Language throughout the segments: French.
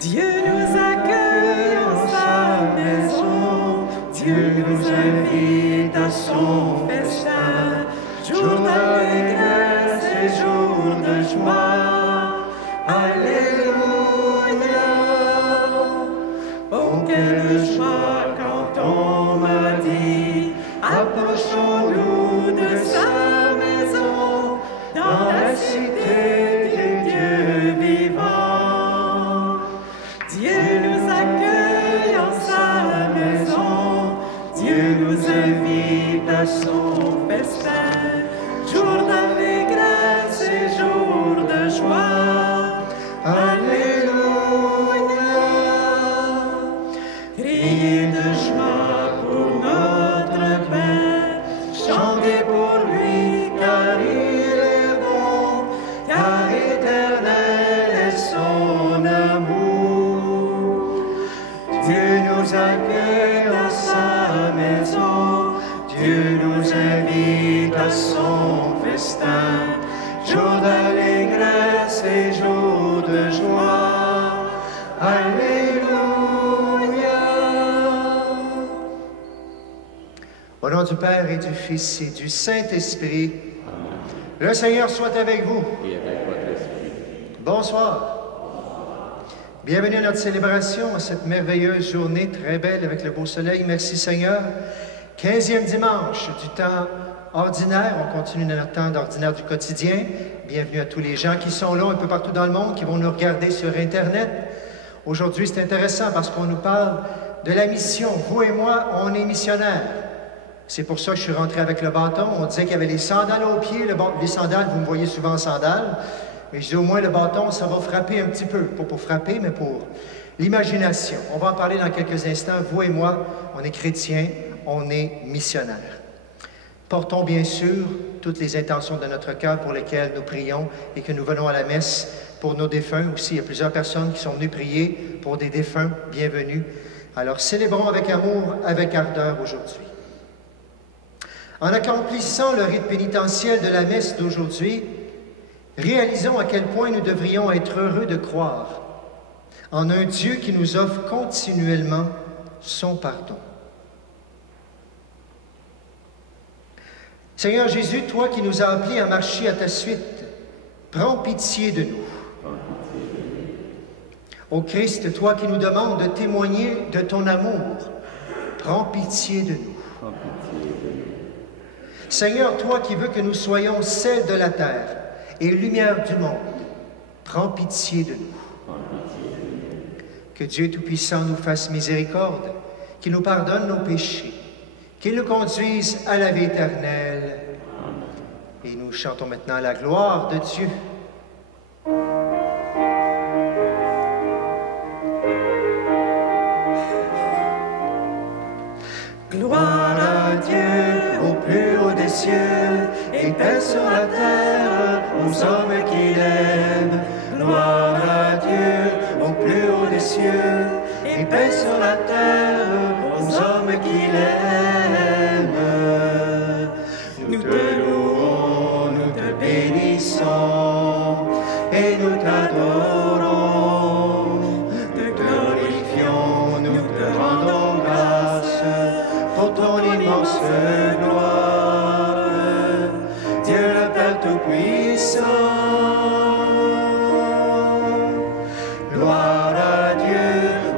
Dieu nous accueille en sa maison, Dieu nous invite à son festin, jour d'allégresse et jour de joie. Alléluia. Oh, quelle joie quand on m'a dit, approchons-nous de sa maison, dans la cité du Dieu vivant. Dieu nous accueille en sa maison, Dieu nous invite à son festin, jour d'allégresse et jour de joie. Alléluia. Criez de joie pour notre Père, chantez pour lui car il est bon, car éternel est son amour. Dieu nous accueille dans sa maison, Dieu nous invite à son festin, jour d'allégresse et jour de joie. Alléluia. Au nom du Père et du Fils et du Saint-Esprit, le Seigneur soit avec vous. Et avec votre esprit. Bonsoir. Bienvenue à notre célébration, à cette merveilleuse journée très belle avec le beau soleil. Merci Seigneur. 15e dimanche du temps ordinaire. On continue dans notre temps d'ordinaire du quotidien. Bienvenue à tous les gens qui sont là un peu partout dans le monde, qui vont nous regarder sur Internet. Aujourd'hui, c'est intéressant parce qu'on nous parle de la mission. Vous et moi, on est missionnaires. C'est pour ça que je suis rentré avec le bâton. On disait qu'il y avait les sandales aux pieds. Les sandales, vous me voyez souvent en sandales. Mais je dis au moins le bâton, ça va frapper un petit peu. Pas pour frapper, mais pour l'imagination. On va en parler dans quelques instants. Vous et moi, on est chrétiens, on est missionnaires. Portons bien sûr toutes les intentions de notre cœur pour lesquelles nous prions et que nous venons à la messe pour nos défunts aussi. Il y a plusieurs personnes qui sont venues prier pour des défunts. Bienvenue. Alors célébrons avec amour, avec ardeur aujourd'hui. En accomplissant le rite pénitentiel de la messe d'aujourd'hui, réalisons à quel point nous devrions être heureux de croire en un Dieu qui nous offre continuellement son pardon. Seigneur Jésus, toi qui nous as appelés à marcher à ta suite, prends pitié de nous. Ô Christ, toi qui nous demandes de témoigner de ton amour, prends pitié de nous. Seigneur, toi qui veux que nous soyons sel de la terre et lumière du monde, prends pitié de nous. Que Dieu Tout-Puissant nous fasse miséricorde, qu'il nous pardonne nos péchés, qu'il nous conduise à la vie éternelle. Et nous chantons maintenant la gloire de Dieu. Gloire à Dieu au plus haut des cieux, et paix sur la terre aux hommes qu'il aime. Gloire à Dieu au plus haut des cieux, et paix sur la terre aux hommes qu'il aime. Nous te louons, nous te bénissons, et nous t'adorons. Nous te glorifions, nous te rendons grâce pour ton immense gloire, Dieu le Père Tout-Puissant. Gloire à Dieu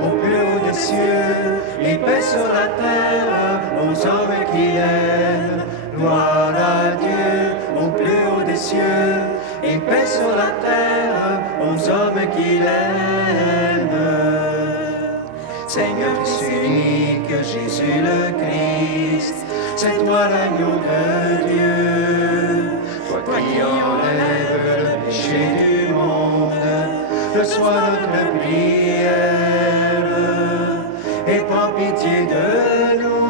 au plus haut des cieux, et paix sur la terre aux hommes qu'il aime. Gloire à Dieu au plus haut des cieux, et paix sur la terre aux hommes qu'il aime. Seigneur Fils unique, Jésus le Christ, c'est toi l'agneau de Dieu, toi qui enlèves le péché du monde, reçois notre prière et prends pitié de nous.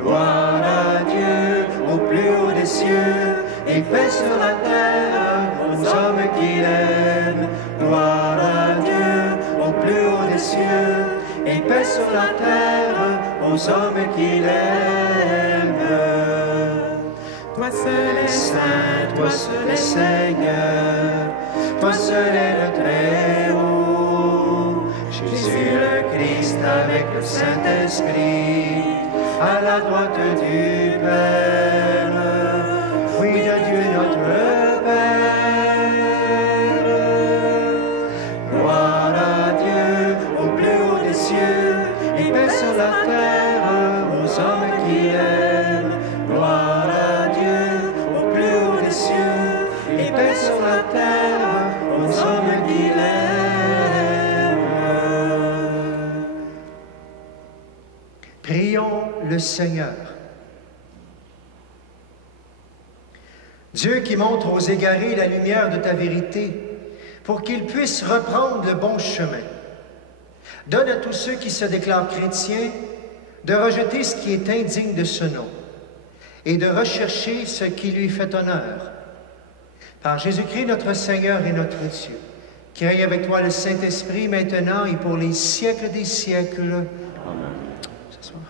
Gloire à Dieu au plus haut des cieux, et paix sur la terre aux hommes qu'il aime. Gloire à Dieu au plus haut des cieux, et paix sur la terre aux hommes qu'il aime. Toi seul est saint, toi seul est Seigneur, toi seul est le Très-Haut. Jésus le Christ avec le Saint-Esprit, à la droite du Père, oui de Dieu notre Père. Gloire à Dieu au plus haut des cieux, et paix sur la terre aux hommes qui l'aiment. Gloire à Dieu au plus haut des cieux, et paix sur la terre aux hommes qui l'aiment. Prions le Seigneur. Dieu qui montre aux égarés la lumière de ta vérité, pour qu'ils puissent reprendre le bon chemin. Donne à tous ceux qui se déclarent chrétiens de rejeter ce qui est indigne de ce nom et de rechercher ce qui lui fait honneur. Par Jésus-Christ notre Seigneur et notre Dieu, qui règne avec toi le Saint-Esprit maintenant et pour les siècles des siècles. Amen. S'asseoir.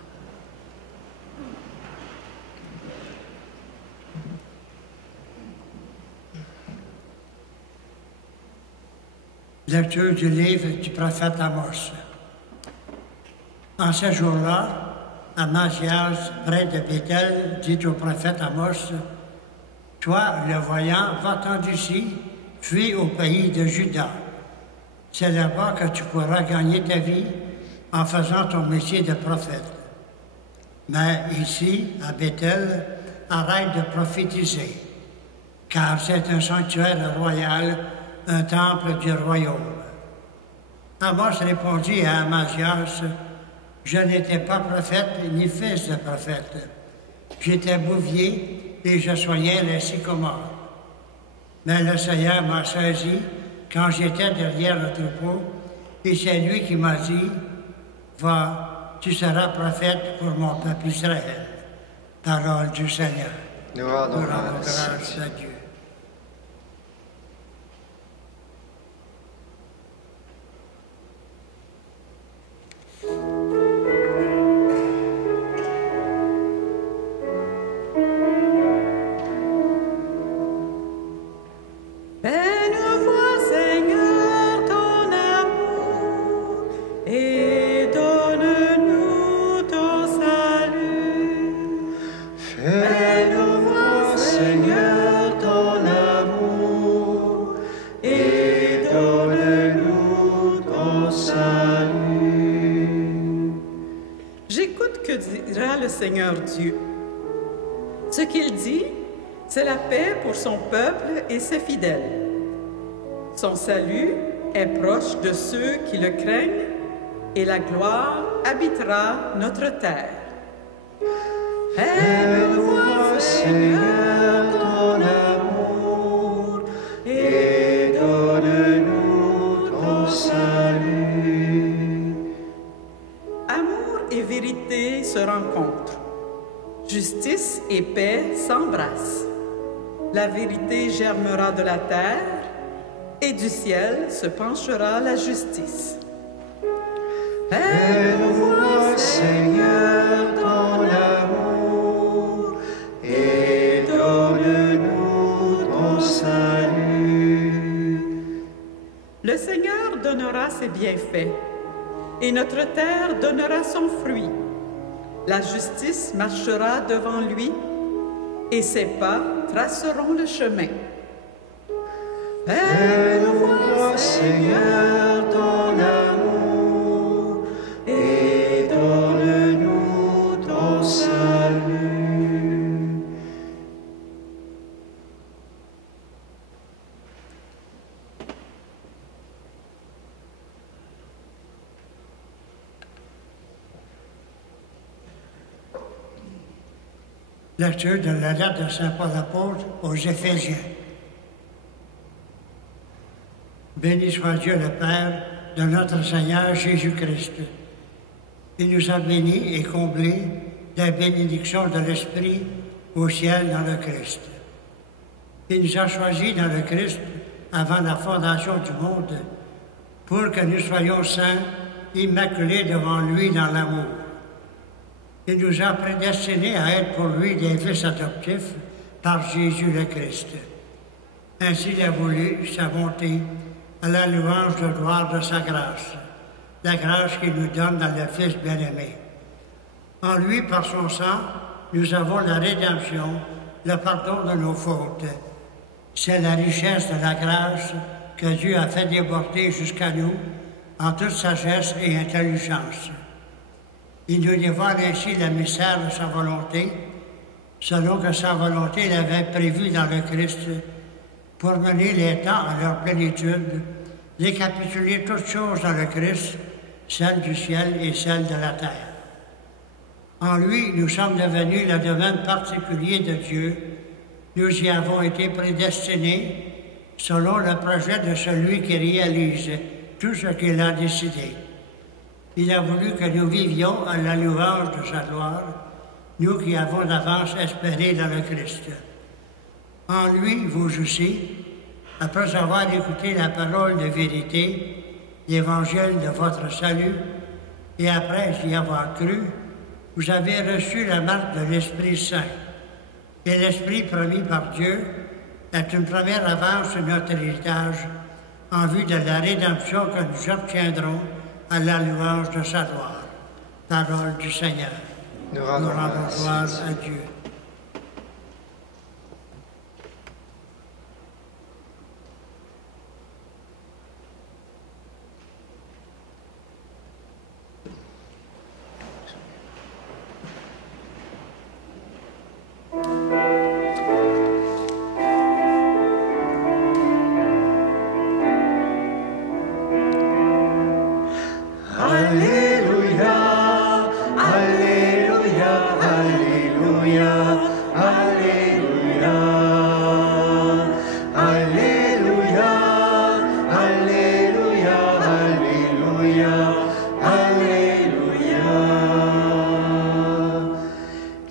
Lecture du livre du prophète Amos. En ce jour-là, Amasias, près de Béthel, dit au prophète Amos, « Toi, le voyant, va-t'en d'ici, fuis au pays de Juda. C'est là-bas que tu pourras gagner ta vie en faisant ton métier de prophète. Mais ici, à Béthel, arrête de prophétiser, car c'est un sanctuaire royal, un temple du royaume. » Amos répondit à Amasias, « Je n'étais pas prophète ni fils de prophète. J'étais bouvier et je soignais les sycomores. Mais le Seigneur m'a saisi quand j'étais derrière le troupeau, et c'est lui qui m'a dit, « Va, tu seras prophète pour mon peuple Israël. » Parole du Seigneur. Nous rendons grâce à Dieu. Seigneur Dieu. Ce qu'il dit, c'est la paix pour son peuple et ses fidèles. Son salut est proche de ceux qui le craignent et la gloire habitera notre terre. Fais-nous voir, Seigneur, ton amour et donne-nous ton salut. Amour et vérité se rencontrent. Justice et paix s'embrassent. La vérité germera de la terre et du ciel se penchera la justice. Fais-nous voir, Seigneur, ton amour et donne-nous ton salut. Le Seigneur donnera ses bienfaits et notre terre donnera son fruit. La justice marchera devant lui et ses pas traceront le chemin. Fais-nous voir, Seigneur, ton amour et donne-nous ton salut. Lecture de la lettre de Saint Paul apôtre aux Éphésiens. Béni soit Dieu le Père de notre Seigneur Jésus-Christ. Il nous a bénis et comblés des bénédictions de l'Esprit au ciel dans le Christ. Il nous a choisis dans le Christ avant la fondation du monde pour que nous soyons saints, immaculés devant lui dans l'amour. Il nous a prédestinés à être pour lui des fils adoptifs par Jésus le Christ, Ainsi il a voulu sa bonté à la louange de gloire de sa grâce, la grâce qu'il nous donne dans le Fils bien-aimé. En lui, par son sang, nous avons la rédemption, le pardon de nos fautes. C'est la richesse de la grâce que Dieu a fait déborder jusqu'à nous en toute sagesse et intelligence. Il nous dévoile ainsi le mystère de sa volonté, selon que sa volonté l'avait prévu dans le Christ, pour mener les temps à leur plénitude, récapituler toutes choses dans le Christ, celles du ciel et celles de la terre. En lui, nous sommes devenus le domaine particulier de Dieu. Nous y avons été prédestinés selon le projet de celui qui réalise tout ce qu'il a décidé. Il a voulu que nous vivions à la louange de sa gloire, nous qui avons d'avance espéré dans le Christ. En lui, vous aussi, après avoir écouté la parole de vérité, l'évangile de votre salut, et après y avoir cru, vous avez reçu la marque de l'Esprit Saint. Et l'Esprit promis par Dieu est une première avance de notre héritage en vue de la rédemption que nous obtiendrons à la louange de sa gloire. Parole du Seigneur. Nous rendons gloire à Dieu.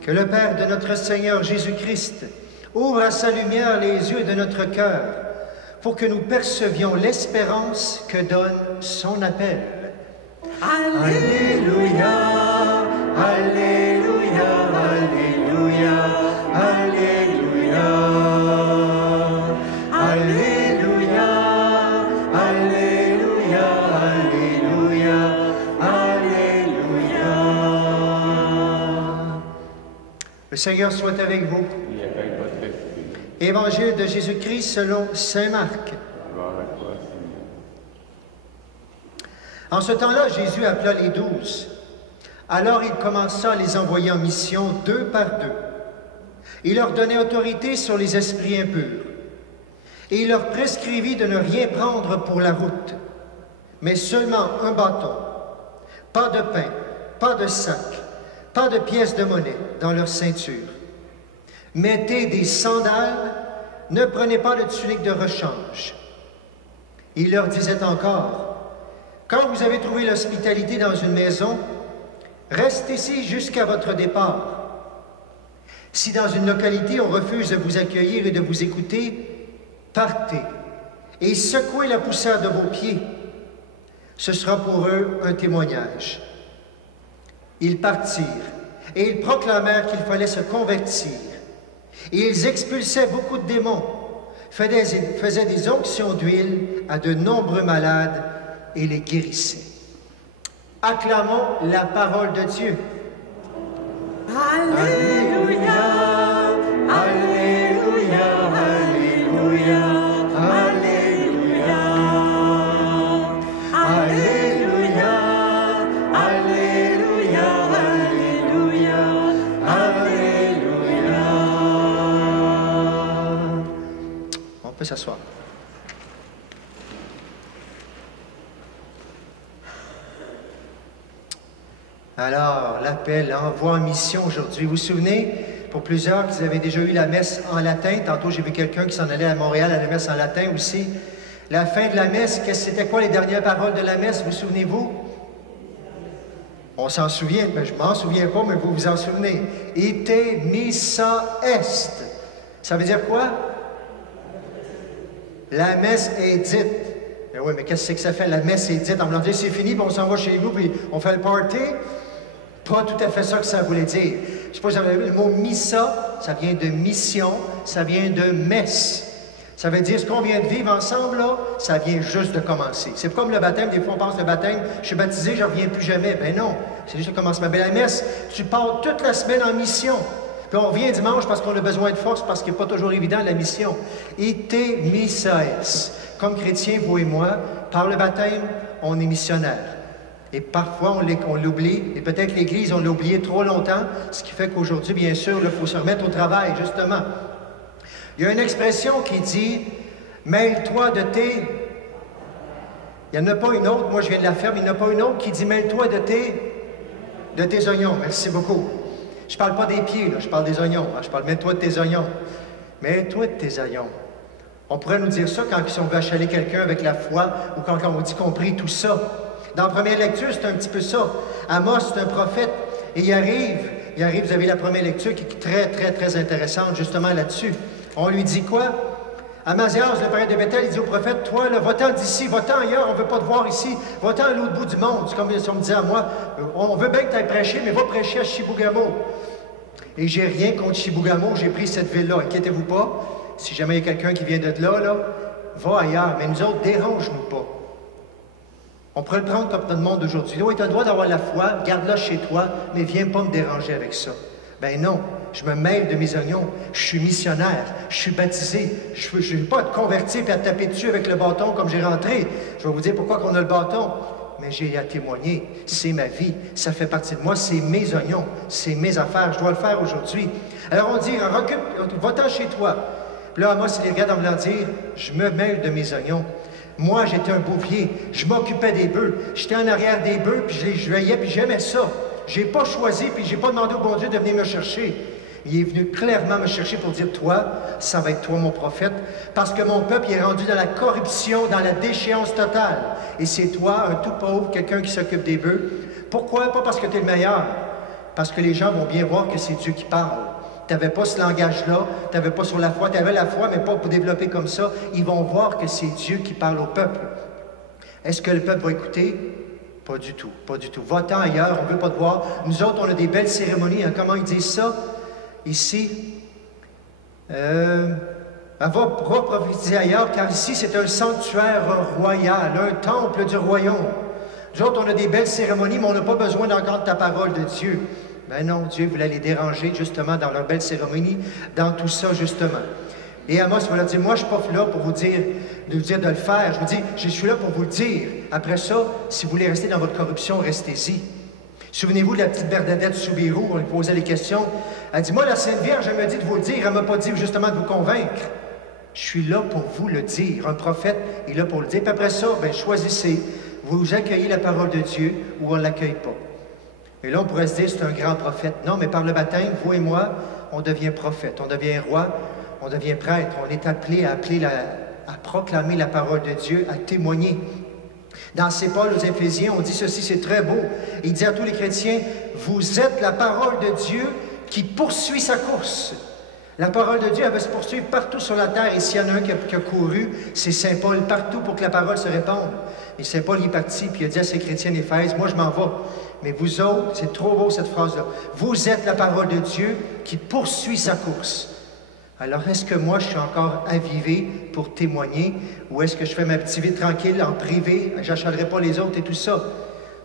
Que le Père de notre Seigneur Jésus-Christ ouvre à sa lumière les yeux de notre cœur pour que nous percevions l'espérance que donne son appel. Alléluia, Alléluia, Alléluia, Alléluia, Alléluia, Alléluia, Alléluia, Alléluia. Le Seigneur soit avec vous. Évangile de Jésus-Christ selon saint Marc. En ce temps-là, Jésus appela les 12. Alors il commença à les envoyer en mission 2 par 2. Il leur donnait autorité sur les esprits impurs. Et il leur prescrivit de ne rien prendre pour la route, mais seulement un bâton, pas de pain, pas de sac, pas de pièces de monnaie dans leur ceinture. Mettez des sandales, ne prenez pas de tunique de rechange. Il leur disait encore, quand vous avez trouvé l'hospitalité dans une maison, restez ici jusqu'à votre départ. Si dans une localité on refuse de vous accueillir et de vous écouter, partez et secouez la poussière de vos pieds. Ce sera pour eux un témoignage. Ils partirent et ils proclamèrent qu'il fallait se convertir. Et ils expulsaient beaucoup de démons, faisaient des onctions d'huile à de nombreux malades et les guérissaient. Acclamons la parole de Dieu. Alléluia, Alléluia, Alléluia, Alléluia, Alléluia, Alléluia, Alléluia, Alléluia. On peut s'asseoir. Alors, l'appel, l'envoi en mission aujourd'hui. Vous vous souvenez, pour plusieurs qui avaient déjà eu la messe en latin, tantôt j'ai vu quelqu'un qui s'en allait à Montréal à la messe en latin aussi. La fin de la messe, c'était quoi les dernières paroles de la messe, vous souvenez-vous? On s'en souvient, mais je m'en souviens pas, mais vous vous en souvenez. Ite missa est. Ça veut dire quoi? La messe est dite. Mais oui, mais qu'est-ce que ça fait? La messe est dite. On va dire c'est fini, puis on s'en va chez nous, puis on fait le party. Pas tout à fait ça que ça voulait dire. Je sais pas si vous avez vu le mot missa, ça vient de mission, ça vient de messe. Ça veut dire ce qu'on vient de vivre ensemble, là, ça vient juste de commencer. C'est comme le baptême. Des fois, on pense le baptême, je suis baptisé, je ne reviens plus jamais. Ben non, c'est juste que commencement. Mais la messe, tu pars toute la semaine en mission. Puis on revient dimanche parce qu'on a besoin de force, parce qu'il n'est pas toujours évident la mission. Ite missaes. Comme chrétiens, vous et moi, par le baptême, on est missionnaires. Et parfois, on l'oublie, et peut-être l'Église, on l'a oublié trop longtemps, ce qui fait qu'aujourd'hui, bien sûr, il faut se remettre au travail, justement. Il y a une expression qui dit « mêle-toi de tes... » Il n'y en a pas une autre, moi je viens de la faire, mais il n'y en a pas une autre qui dit « mêle-toi de tes oignons ». Merci beaucoup. Je ne parle pas des pieds, là, je parle des oignons. Je parle « mêle-toi de tes oignons ». Mêle-toi de tes oignons. On pourrait nous dire ça quand on veut achaler quelqu'un avec la foi ou quand on dit qu'on prie tout ça. Dans la première lecture, c'est un petit peu ça. Amos, c'est un prophète, et il arrive, vous avez la première lecture qui est très, très, très intéressante justement là-dessus. On lui dit quoi? Amazias, le père de Bethel, il dit au prophète, toi, là, va-t'en d'ici, va-t'en ailleurs, on ne veut pas te voir ici, va-t'en à l'autre bout du monde. C'est comme si on me disait à moi, on veut bien que tu ailles prêcher, mais va prêcher à Chibougamau. Et j'ai rien contre Chibougamau, j'ai pris cette ville-là, inquiétez-vous pas. Si jamais il y a quelqu'un qui vient de là, va ailleurs, mais nous autres, dérange-nous pas. On pourrait le prendre comme tout le monde aujourd'hui. Oui, tu as le droit d'avoir la foi, garde-la chez toi, mais viens pas me déranger avec ça. Ben non, je me mêle de mes oignons, je suis missionnaire, je suis baptisé, je ne vais pas te convertir et à te taper dessus avec le bâton comme j'ai rentré. Je vais vous dire pourquoi qu'on a le bâton. Mais j'ai à témoigner, c'est ma vie, ça fait partie de moi, c'est mes oignons, c'est mes affaires, je dois le faire aujourd'hui. Alors on dit, recule, va-t'en chez toi. Puis là, moi, si les regarde en me dire, je me mêle de mes oignons. Moi, j'étais un bouvier, je m'occupais des bœufs, j'étais en arrière des bœufs, puis je veillais, puis j'aimais ça. Je n'ai pas choisi, puis je n'ai pas demandé au bon Dieu de venir me chercher. Il est venu clairement me chercher pour dire, toi, ça va être toi mon prophète, parce que mon peuple est rendu dans la corruption, dans la déchéance totale. Et c'est toi, un tout pauvre, quelqu'un qui s'occupe des bœufs. Pourquoi? Pas parce que tu es le meilleur, parce que les gens vont bien voir que c'est Dieu qui parle. Tu n'avais pas ce langage-là, tu n'avais pas sur la foi, tu avais la foi, mais pas pour développer comme ça. Ils vont voir que c'est Dieu qui parle au peuple. Est-ce que le peuple va écouter? Pas du tout, pas du tout. Va-t'en ailleurs, on ne veut pas te voir. Nous autres, on a des belles cérémonies. Hein. Comment ils disent ça? Ici, va prophétiser ailleurs, car ici, c'est un sanctuaire royal, un temple du royaume. Nous autres, on a des belles cérémonies, mais on n'a pas besoin d'entendre ta parole de Dieu. Ben non, Dieu voulait les déranger justement dans leur belle cérémonie, dans tout ça justement. Et Amos va leur dire, moi je ne suis pas là pour vous dire de le faire, je vous dis, je suis là pour vous le dire. Après ça, si vous voulez rester dans votre corruption, restez-y. Souvenez-vous de la petite Bernadette Soubirous, on lui posait les questions. Elle dit, moi la Sainte Vierge, elle m'a dit de vous le dire, elle ne m'a pas dit justement de vous convaincre. Je suis là pour vous le dire. Un prophète est là pour le dire. Puis après ça, ben, choisissez, vous accueillez la parole de Dieu ou on ne l'accueille pas. Et là, on pourrait se dire, c'est un grand prophète. Non, mais par le baptême, vous et moi, on devient prophète, on devient roi, on devient prêtre. On est appelé à proclamer la parole de Dieu, à témoigner. Dans ses Paul aux Éphésiens, on dit ceci, c'est très beau. Il dit à tous les chrétiens, vous êtes la parole de Dieu qui poursuit sa course. La parole de Dieu, elle va se poursuivre partout sur la terre. Et s'il y en a un qui a couru, c'est Saint Paul, partout pour que la parole se répande. Et Saint Paul, il est parti, puis il a dit à ses chrétiens d'Éphèse, moi je m'en vais. Mais vous autres, c'est trop beau cette phrase-là, vous êtes la parole de Dieu qui poursuit sa course. Alors, est-ce que moi, je suis encore avivé pour témoigner, ou est-ce que je fais ma petite vie tranquille, en privé, j'achalerai pas les autres et tout ça?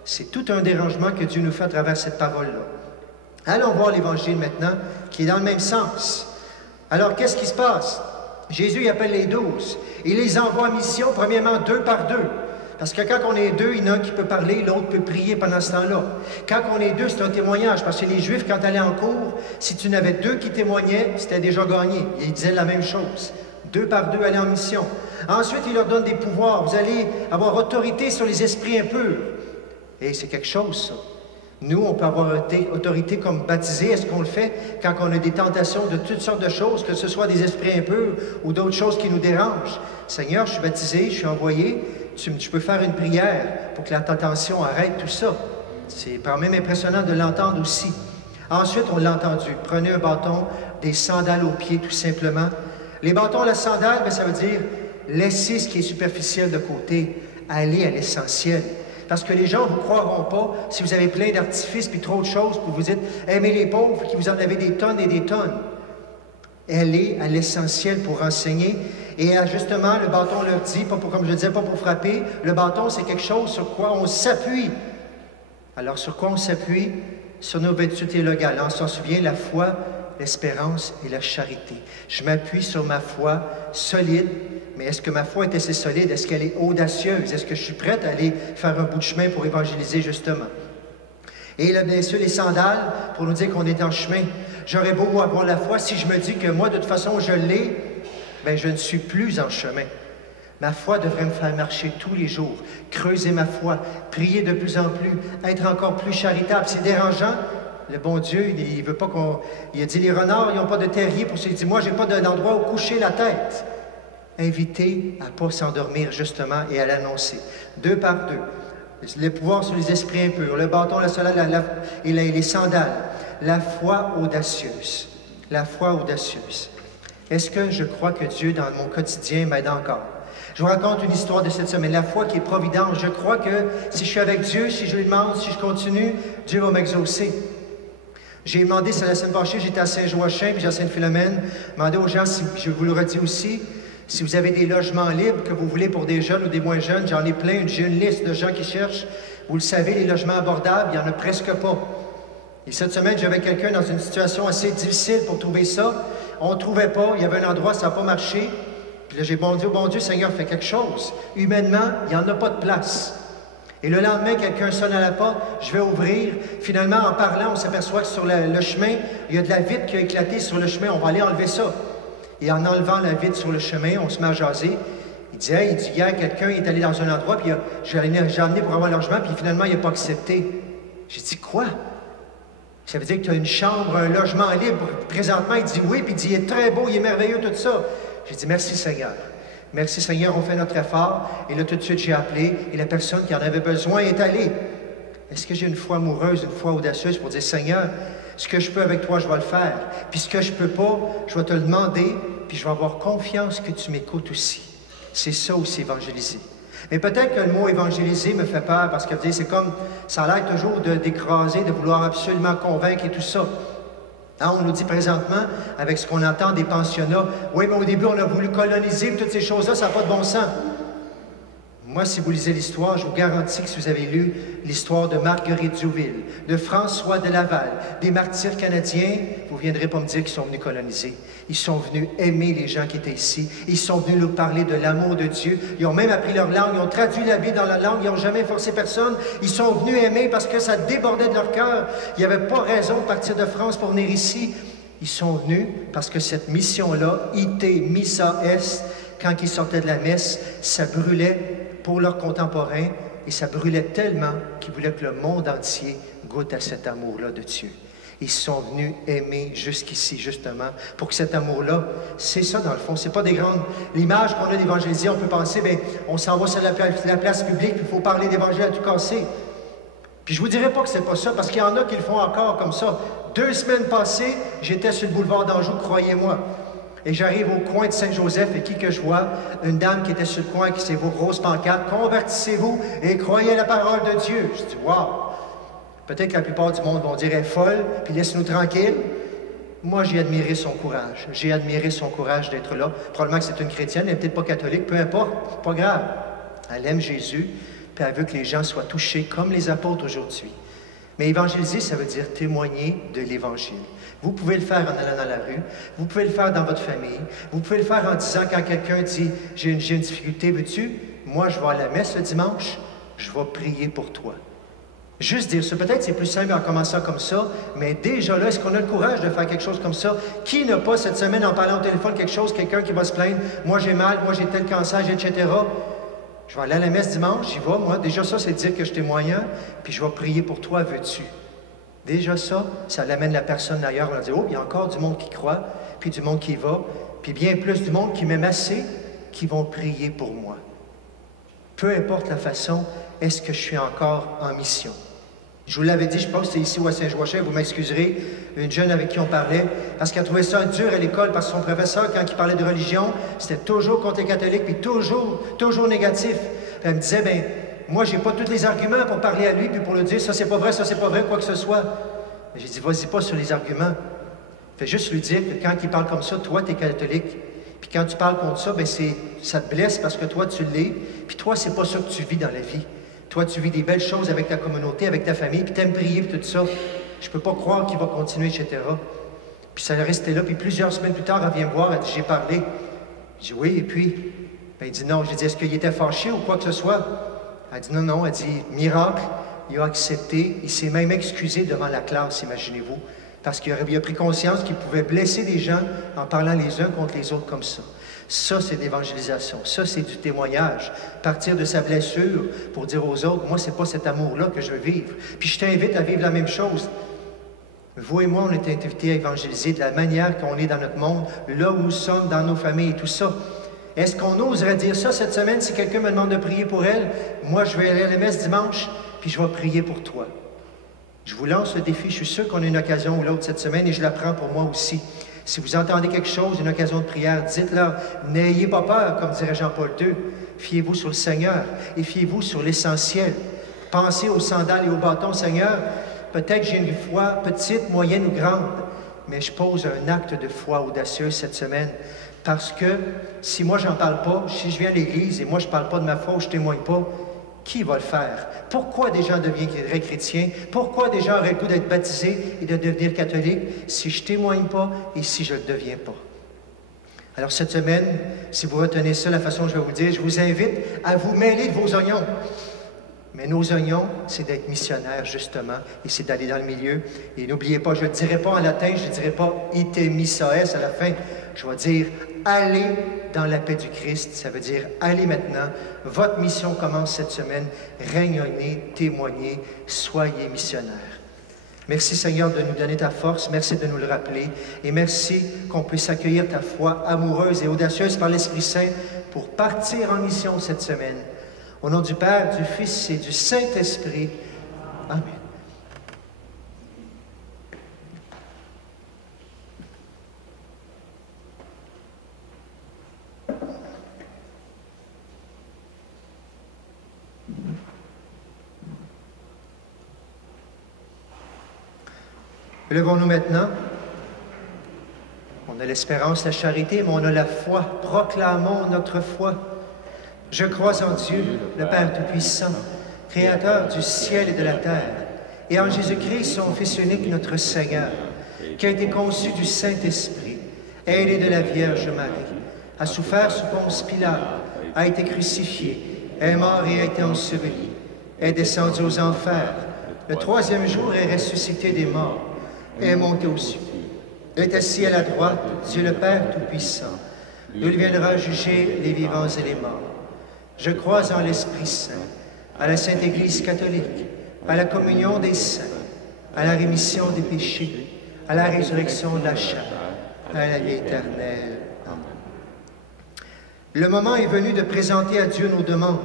C'est tout un dérangement que Dieu nous fait à travers cette parole-là. Allons voir l'Évangile maintenant, qui est dans le même sens. Alors, qu'est-ce qui se passe? Jésus, il appelle les 12. Il les envoie en mission, premièrement, 2 par 2. Parce que quand on est 2, il y en a un qui peut parler, l'autre peut prier pendant ce temps-là. Quand on est 2, c'est un témoignage. Parce que les Juifs, quand ils allaient en cours, si tu n'avais 2 qui témoignaient, c'était déjà gagné. Ils disaient la même chose. 2 par 2, aller en mission. Ensuite, il leur donne des pouvoirs. Vous allez avoir autorité sur les esprits impurs. Et c'est quelque chose, ça. Nous, on peut avoir autorité comme baptisés. Est-ce qu'on le fait quand on a des tentations de toutes sortes de choses, que ce soit des esprits impurs ou d'autres choses qui nous dérangent? Seigneur, je suis baptisé, je suis envoyé. Tu peux faire une prière pour que la tentation arrête tout ça. C'est quand même impressionnant de l'entendre aussi. Ensuite, on l'a entendu. Prenez un bâton, des sandales aux pieds, tout simplement. Les bâtons, la sandale, bien, ça veut dire laisser ce qui est superficiel de côté, aller à l'essentiel. Parce que les gens ne vous croiront pas si vous avez plein d'artifices puis trop de choses, puis vous dites « aimez les pauvres » qui vous en avez des tonnes et des tonnes. Aller à l'essentiel pour enseigner. Et justement, le bâton leur dit, pas pour, comme je le disais, pas pour frapper, le bâton, c'est quelque chose sur quoi on s'appuie. Alors, sur quoi on s'appuie? Sur nos vertus théologales. On s'en souvient, la foi, l'espérance et la charité. Je m'appuie sur ma foi solide, mais est-ce que ma foi est assez solide? Est-ce qu'elle est audacieuse? Est-ce que je suis prête à aller faire un bout de chemin pour évangéliser, justement? Et là, bien sûr, les sandales, pour nous dire qu'on est en chemin. J'aurais beau avoir la foi, si je me dis que moi, de toute façon, je l'ai, bien, je ne suis plus en chemin. Ma foi devrait me faire marcher tous les jours, creuser ma foi, prier de plus en plus, être encore plus charitable. C'est dérangeant. Le bon Dieu, il veut pas qu'on... Il a dit, les renards, ils n'ont pas de terrier pour ça. Il dit, moi, je n'ai pas d'endroit où coucher la tête. Inviter à ne pas s'endormir, justement, et à l'annoncer. 2 par 2. Le pouvoir sur les esprits impurs, le bâton, la solade et les sandales. La foi audacieuse. La foi audacieuse. Est-ce que je crois que Dieu, dans mon quotidien, m'aide encore? Je vous raconte une histoire de cette semaine. La foi qui est providence. Je crois que si je suis avec Dieu, si je lui demande, si je continue, Dieu va m'exaucer. J'ai demandé, c'est la semaine passée, j'étais à Saint-Joachim, puis à Sainte-Philomène, demandé aux gens, si, je vous le redis aussi, si vous avez des logements libres que vous voulez pour des jeunes ou des moins jeunes, j'en ai plein, j'ai une liste de gens qui cherchent. Vous le savez, les logements abordables, il n'y en a presque pas. Et cette semaine, j'avais quelqu'un dans une situation assez difficile pour trouver ça. On ne trouvait pas, il y avait un endroit, ça n'a pas marché. Puis là, j'ai dit, bon Dieu, Seigneur, fais quelque chose. Humainement, il n'y en a pas de place. Et le lendemain, quelqu'un sonne à la porte, je vais ouvrir. Finalement, en parlant, on s'aperçoit que sur le chemin, il y a de la vitre qui a éclaté sur le chemin. On va aller enlever ça. Et en enlevant la vitre sur le chemin, on se met à jaser. Il dit, hey, hier, quelqu'un est allé dans un endroit, puis j'ai amené pour avoir un logement, puis finalement, il n'a pas accepté. J'ai dit, quoi? Ça veut dire que tu as une chambre, un logement libre. Présentement, il dit oui, puis il dit, il est très beau, il est merveilleux, tout ça. J'ai dit, merci Seigneur. Merci Seigneur, on fait notre effort. Et là, tout de suite, j'ai appelé, et la personne qui en avait besoin est allée. Est-ce que j'ai une foi amoureuse, une foi audacieuse pour dire, Seigneur, ce que je peux avec toi, je vais le faire. Puis ce que je ne peux pas, je vais te le demander, puis je vais avoir confiance que tu m'écoutes aussi. C'est ça aussi, évangéliser. Mais peut-être que le mot évangéliser me fait peur, parce que c'est comme, ça a l'air toujours d'écraser, de vouloir absolument convaincre et tout ça. Hein, on nous dit présentement, avec ce qu'on entend des pensionnats, oui, mais au début, on a voulu coloniser, toutes ces choses-là, ça n'a pas de bon sens. Moi, si vous lisez l'histoire, je vous garantis que si vous avez lu l'histoire de Marguerite Diouville, de François de Laval, des martyrs canadiens, vous ne viendrez pas me dire qu'ils sont venus coloniser. Ils sont venus aimer les gens qui étaient ici. Ils sont venus nous parler de l'amour de Dieu. Ils ont même appris leur langue. Ils ont traduit la Bible dans la langue. Ils n'ont jamais forcé personne. Ils sont venus aimer parce que ça débordait de leur cœur. Il n'y avait pas raison de partir de France pour venir ici. Ils sont venus parce que cette mission-là, ite missa est, quand ils sortaient de la messe, ça brûlait pour leurs contemporains et ça brûlait tellement qu'ils voulaient que le monde entier goûte à cet amour-là de Dieu. Ils sont venus aimer jusqu'ici, justement, pour que cet amour-là, c'est ça dans le fond, c'est pas des grandes... L'image qu'on a d'évangéliser, on peut penser, bien, on s'en va sur la place publique, puis il faut parler d'évangile à tout casser. Puis je vous dirais pas que c'est pas ça, parce qu'il y en a qui le font encore comme ça. 2 semaines passées, j'étais sur le boulevard d'Anjou, croyez-moi. Et j'arrive au coin de Saint-Joseph, et qui que je vois? Une dame qui était sur le coin, qui s'est vos grosses pancartes, « Convertissez-vous et croyez la parole de Dieu ». Je dis « Wow! » Peut-être que la plupart du monde vont dire « Elle est folle, puis laisse-nous tranquille ». Moi, j'ai admiré son courage. J'ai admiré son courage d'être là. Probablement que c'est une chrétienne, elle n'est peut-être pas catholique, peu importe, pas grave. Elle aime Jésus, puis elle veut que les gens soient touchés comme les apôtres aujourd'hui. Mais évangéliser, ça veut dire témoigner de l'Évangile. Vous pouvez le faire en allant dans la rue, vous pouvez le faire dans votre famille, vous pouvez le faire en disant quand quelqu'un dit « J'ai une difficulté, veux-tu? Moi, je vais à la messe le dimanche, je vais prier pour toi. » Juste dire ça. Peut-être c'est plus simple en commençant comme ça, mais déjà là, est-ce qu'on a le courage de faire quelque chose comme ça? Qui n'a pas cette semaine, en parlant au téléphone, quelque chose, quelqu'un qui va se plaindre « Moi, j'ai mal, moi, j'ai tel cancer, etc. » Je vais aller à la messe dimanche, j'y vais, moi. Déjà ça, c'est dire que je témoigne, puis je vais prier pour toi, veux-tu? Déjà ça l'amène la personne d'ailleurs. On va dire, oh, il y a encore du monde qui croit, puis du monde qui y va, puis bien plus du monde qui m'aime assez, qui vont prier pour moi. Peu importe la façon, est-ce que je suis encore en mission? Je vous l'avais dit, je pense que c'est ici ou à Saint-Joachim, vous m'excuserez, une jeune avec qui on parlait, parce qu'elle trouvait ça dur à l'école, parce que son professeur, quand il parlait de religion, c'était toujours contre les catholiques, puis toujours négatif. Puis elle me disait, bien, moi, j'ai pas tous les arguments pour parler à lui, puis pour lui dire, ça c'est pas vrai, quoi que ce soit. J'ai dit, vas-y pas sur les arguments. Fais juste lui dire que quand il parle comme ça, toi, tu es catholique, Puis quand tu parles contre ça, bien ça te blesse parce que toi, tu l'es. Puis toi, c'est pas ça que tu vis dans la vie. Toi, tu vis des belles choses avec ta communauté, avec ta famille, puis tu aimes prier, puis tout ça. Je peux pas croire qu'il va continuer, etc. Puis ça est resté là. Puis plusieurs semaines plus tard, elle vient me voir, elle dit, j'ai parlé. Je dis, oui, et puis? Ben, il dit, non. J'ai dit, est-ce qu'il était fâché ou quoi que ce soit? Elle dit, non, non. Elle dit, miracle, il a accepté. Il s'est même excusé devant la classe, imaginez-vous. Parce qu'il a pris conscience qu'il pouvait blesser des gens en parlant les uns contre les autres comme ça. Ça, c'est l'évangélisation. Ça, c'est du témoignage. Partir de sa blessure pour dire aux autres, moi, c'est pas cet amour-là que je veux vivre. Puis je t'invite à vivre la même chose. Vous et moi, on est invités à évangéliser de la manière qu'on est dans notre monde, là où nous sommes, dans nos familles et tout ça. Est-ce qu'on oserait dire ça cette semaine si quelqu'un me demande de prier pour elle? Moi, je vais aller à la messe dimanche, puis je vais prier pour toi. Je vous lance le défi. Je suis sûr qu'on a une occasion ou l'autre cette semaine et je la prends pour moi aussi. Si vous entendez quelque chose, une occasion de prière, dites-leur. N'ayez pas peur, comme dirait Jean-Paul II. Fiez-vous sur le Seigneur et fiez-vous sur l'essentiel. Pensez aux sandales et aux bâtons, Seigneur. Peut-être que j'ai une foi petite, moyenne ou grande, mais je pose un acte de foi audacieux cette semaine. Parce que si moi, j'en parle pas, si je viens à l'Église et moi, je parle pas de ma foi ou je témoigne pas, qui va le faire? Pourquoi des gens deviendraient chrétiens? Pourquoi des gens auraient le goût d'être baptisés et de devenir catholiques si je ne témoigne pas et si je ne le deviens pas? Alors cette semaine, si vous retenez ça, la façon dont je vais vous le dire, je vous invite à vous mêler de vos oignons. Mais nos oignons, c'est d'être missionnaires, justement, et c'est d'aller dans le milieu. Et n'oubliez pas, je ne le dirai pas en latin, je ne dirai pas « ite missa est » à la fin. Je vais dire « allez dans la paix du Christ ». Ça veut dire « allez maintenant ». Votre mission commence cette semaine. Rayonnez, témoignez, soyez missionnaires. Merci Seigneur de nous donner ta force. Merci de nous le rappeler. Et merci qu'on puisse accueillir ta foi amoureuse et audacieuse par l'Esprit Saint pour partir en mission cette semaine. Au nom du Père, du Fils et du Saint-Esprit. Amen. Levons-nous maintenant. On a l'espérance, la charité, mais on a la foi. Proclamons notre foi. Je crois en Dieu, le Père Tout-Puissant, Créateur du ciel et de la terre, et en Jésus-Christ, son Fils unique, notre Seigneur, qui a été conçu du Saint-Esprit, est né de la Vierge Marie, a souffert sous Ponce Pilate, a été crucifié, est mort et a été enseveli, est descendu aux enfers, le troisième jour est ressuscité des morts, est monté aux cieux, est assis à la droite, Dieu le Père Tout-Puissant, d'où il viendra juger les vivants et les morts. Je crois en l'Esprit Saint, à la Sainte Église catholique, à la communion des saints, à la rémission des péchés, à la résurrection de la chair, à la vie éternelle. Amen. Le moment est venu de présenter à Dieu nos demandes.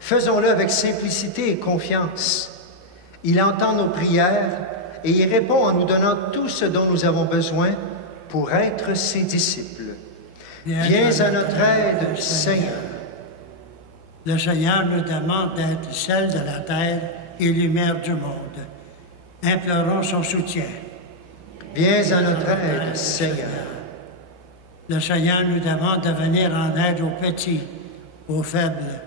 Faisons-le avec simplicité et confiance. Il entend nos prières et il répond en nous donnant tout ce dont nous avons besoin pour être ses disciples. Viens à notre aide, Seigneur. Le Seigneur nous demande d'être sel de la terre et lumière du monde. Implorons son soutien. Viens à notre aide, Seigneur. Le Seigneur nous demande de venir en aide aux petits, aux faibles,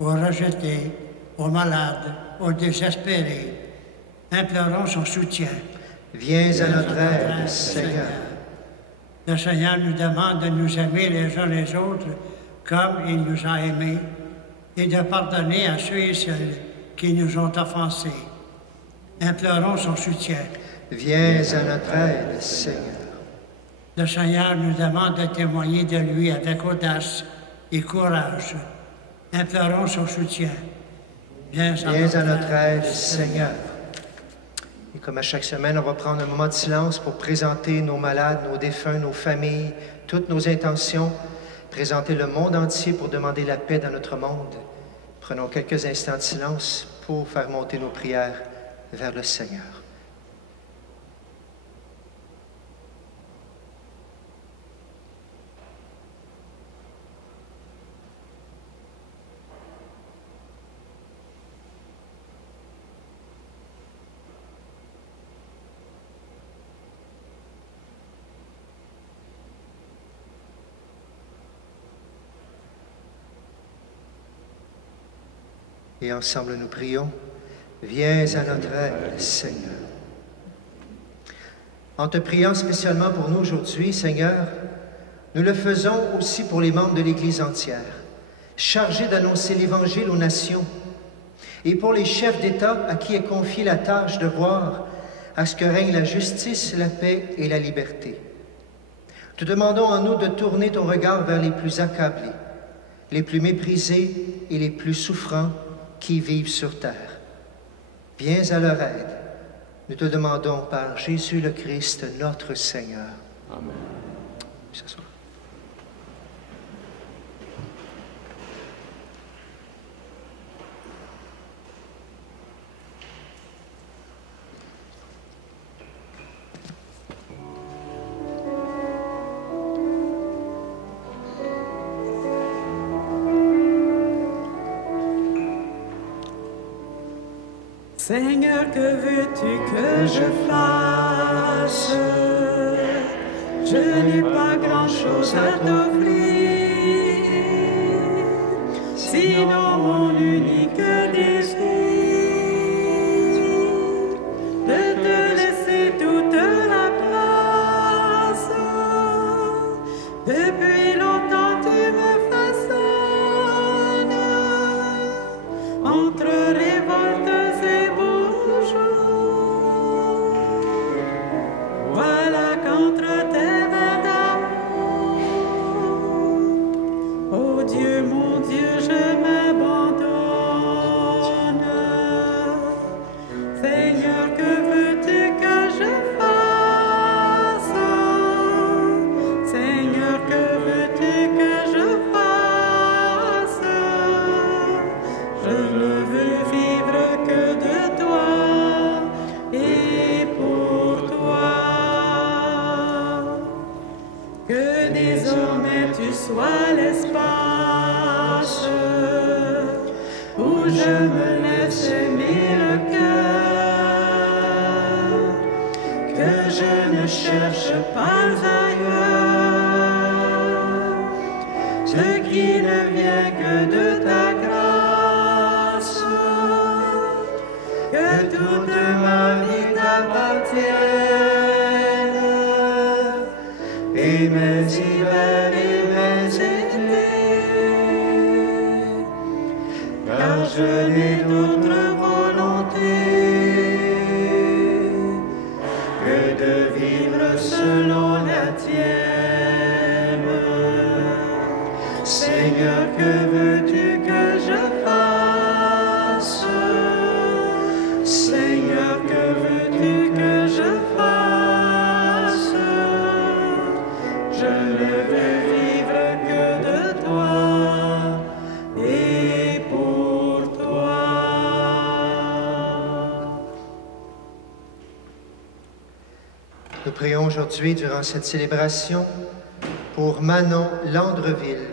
aux rejetés, aux malades, aux désespérés. Implorons son soutien. Viens à notre aide, Seigneur. Le Seigneur nous demande de nous aimer les uns les autres comme il nous a aimés, et de pardonner à ceux et celles qui nous ont offensés. Implorons son soutien. Viens à notre aide, Seigneur. Le Seigneur nous demande de témoigner de lui avec audace et courage. Implorons son soutien. Viens à notre aide, Seigneur. Et comme à chaque semaine, on va prendre un moment de silence pour présenter nos malades, nos défunts, nos familles, toutes nos intentions, présenter le monde entier pour demander la paix dans notre monde. Prenons quelques instants de silence pour faire monter nos prières vers le Seigneur. Et ensemble nous prions. Viens à notre aide, Seigneur. En te priant spécialement pour nous aujourd'hui, Seigneur, nous le faisons aussi pour les membres de l'Église entière, chargés d'annoncer l'Évangile aux nations, et pour les chefs d'État à qui est confiée la tâche de voir à ce que règne la justice, la paix et la liberté. Te demandons en nous de tourner ton regard vers les plus accablés, les plus méprisés et les plus souffrants qui vivent sur terre. Viens à leur aide. Nous te demandons par Jésus le Christ, notre Seigneur. Amen. S'asseoir. Seigneur, que veux-tu que je fasse? Je n'ai pas grand-chose à t'offrir, sinon mon unique désir de te laisser toute la place. Depuis longtemps tu me façonnes entre révoltes et beaux jours. Voilà qu'entre tes mains d'amour, ô Dieu, mon Dieu, je m'abandonne. Seigneur, que veux-tu que je fasse? Seigneur, que veux-tu que je fasse? Je ne veux vivre que de toi et pour toi. Que désormais tu sois l'espace où je me laisse aimer le cœur, que je ne cherche pas ailleurs ce qui ne vient que de ta grâce, que toute ma vie t'appartienne, et mes hivers et mes étés, car je n'ai d'autre volonté que de vivre selon la tienne. Seigneur, que veux-tu que je fasse? Seigneur, que veux-tu que je fasse? Je ne veux vivre que de toi et pour toi. Nous prions aujourd'hui, durant cette célébration, pour Manon Landreville,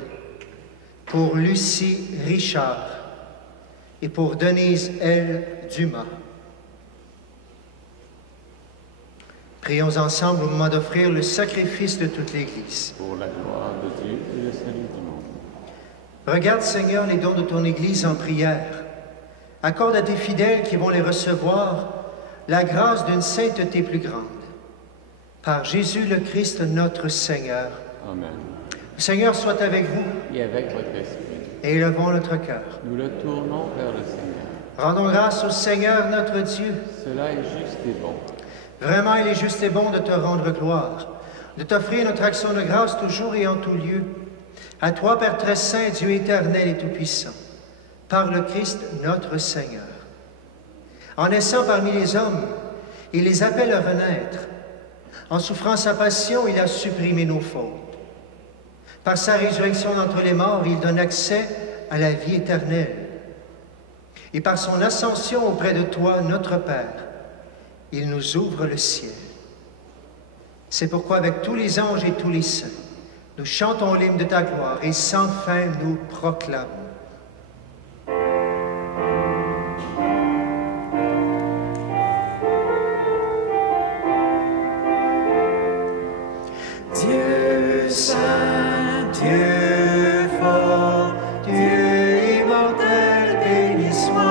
pour Lucie Richard et pour Denise L. Dumas. Prions ensemble au moment d'offrir le sacrifice de toute l'Église. Pour la gloire de Dieu et le salut du monde. Regarde, Seigneur, les dons de ton Église en prière. Accorde à tes fidèles qui vont les recevoir la grâce d'une sainteté plus grande. Par Jésus le Christ, notre Seigneur. Amen. Le Seigneur soit avec vous Et avec votre esprit, et élevons notre cœur. nous le tournons vers le Seigneur. Rendons grâce au Seigneur notre Dieu. Cela est juste et bon. Vraiment, il est juste et bon de te rendre gloire, de t'offrir notre action de grâce toujours et en tout lieu. À toi, Père très saint, Dieu éternel et tout-puissant, par le Christ notre Seigneur. En naissant parmi les hommes, il les appelle à renaître. En souffrant sa passion, il a supprimé nos fautes. Par sa résurrection d'entre les morts, il donne accès à la vie éternelle. Et par son ascension auprès de toi, notre Père, il nous ouvre le ciel. C'est pourquoi, avec tous les anges et tous les saints, nous chantons l'hymne de ta gloire et sans fin nous proclamons. Dieu saint, Dieu fort, Dieu immortel, béni soit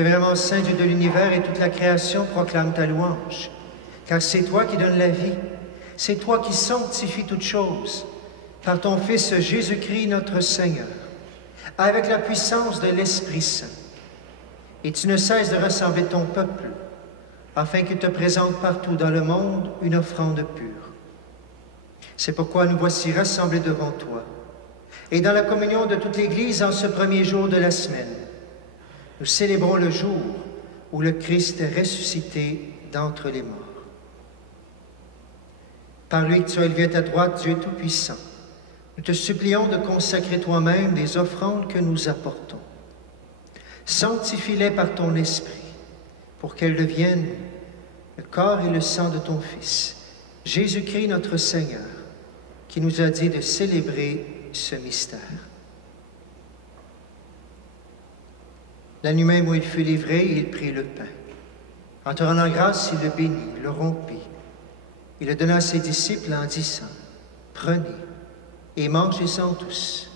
es vraiment saint, Dieu de l'univers, et toute la création proclame ta louange. Car c'est toi qui donnes la vie. C'est toi qui sanctifies toutes choses par ton Fils Jésus-Christ, notre Seigneur, avec la puissance de l'Esprit Saint. Et tu ne cesses de rassembler ton peuple, afin qu'il te présente partout dans le monde une offrande pure. C'est pourquoi nous voici rassemblés devant toi, et dans la communion de toute l'Église en ce premier jour de la semaine, nous célébrons le jour où le Christ est ressuscité d'entre les morts. Par lui que tu as élevé à ta droite, Dieu Tout-Puissant, nous te supplions de consacrer toi-même les offrandes que nous apportons. Sanctifie-les par ton Esprit, pour qu'elles deviennent le corps et le sang de ton Fils, Jésus-Christ notre Seigneur, qui nous a dit de célébrer ce mystère. La nuit même où il fut livré, il prit le pain. En te rendant grâce, il le bénit, le rompit. Il le donna à ses disciples en disant, « Prenez et mangez-en tous.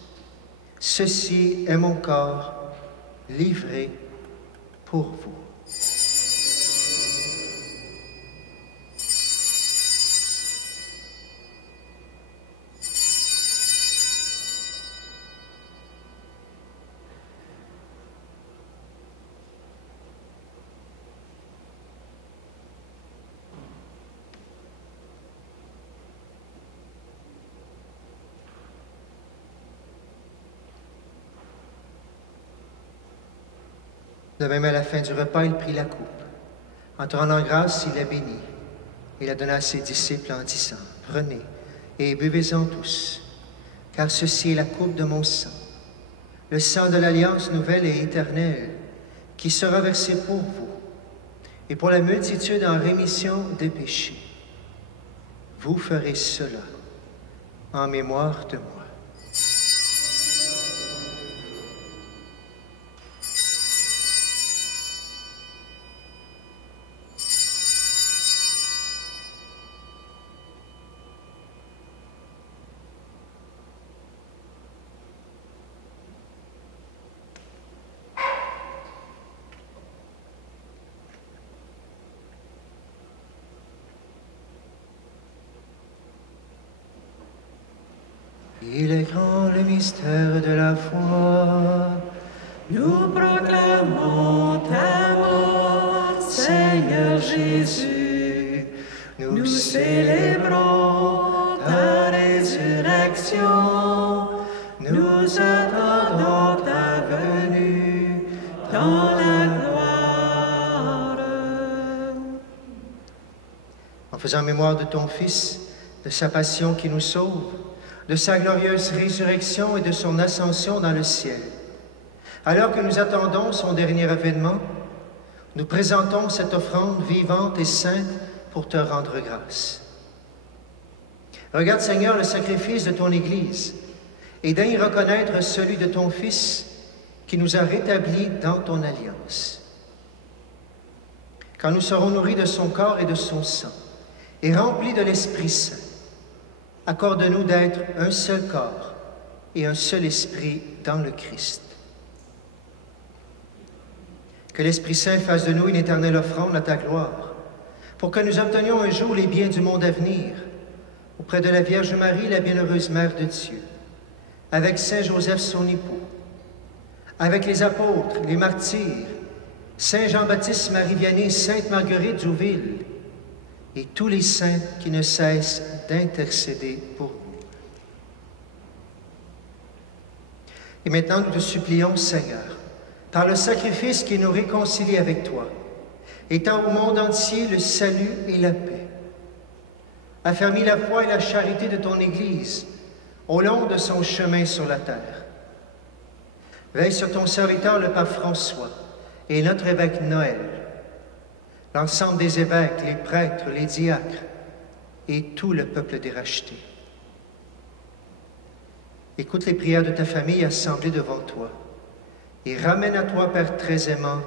Ceci est mon corps livré pour vous. » De même, à la fin du repas, il prit la coupe. En te rendant grâce, il la bénit et la donna à ses disciples en disant, « Prenez et buvez-en tous, car ceci est la coupe de mon sang, le sang de l'alliance nouvelle et éternelle, qui sera versé pour vous et pour la multitude en rémission des péchés. Vous ferez cela en mémoire de moi. » Il est grand le mystère de la foi. Nous proclamons ta mort, Seigneur Jésus. Nous célébrons ta résurrection. Nous attendons ta venue dans la gloire. En faisant mémoire de ton Fils, de sa passion qui nous sauve, de sa glorieuse résurrection et de son ascension dans le ciel. Alors que nous attendons son dernier avènement, nous présentons cette offrande vivante et sainte pour te rendre grâce. Regarde, Seigneur, le sacrifice de ton Église et daigne reconnaître celui de ton Fils qui nous a rétablis dans ton alliance. Quand nous serons nourris de son corps et de son sang et remplis de l'Esprit Saint, accorde-nous d'être un seul corps et un seul esprit dans le Christ. Que l'Esprit Saint fasse de nous une éternelle offrande à ta gloire, pour que nous obtenions un jour les biens du monde à venir, auprès de la Vierge Marie, la bienheureuse Mère de Dieu, avec Saint Joseph son époux, avec les apôtres, les martyrs, Saint Jean-Baptiste, Marie Vianney, Sainte Marguerite Jouville, et tous les saints qui ne cessent d'intercéder pour nous. Et maintenant, nous te supplions, Seigneur, par le sacrifice qui nous réconcilie avec toi, étends au monde entier le salut et la paix. Affermis la foi et la charité de ton Église au long de son chemin sur la terre. Veille sur ton serviteur, le pape François, et notre évêque Noël, l'ensemble des évêques, les prêtres, les diacres et tout le peuple des rachetés. Écoute les prières de ta famille assemblée devant toi et ramène à toi, Père très aimant,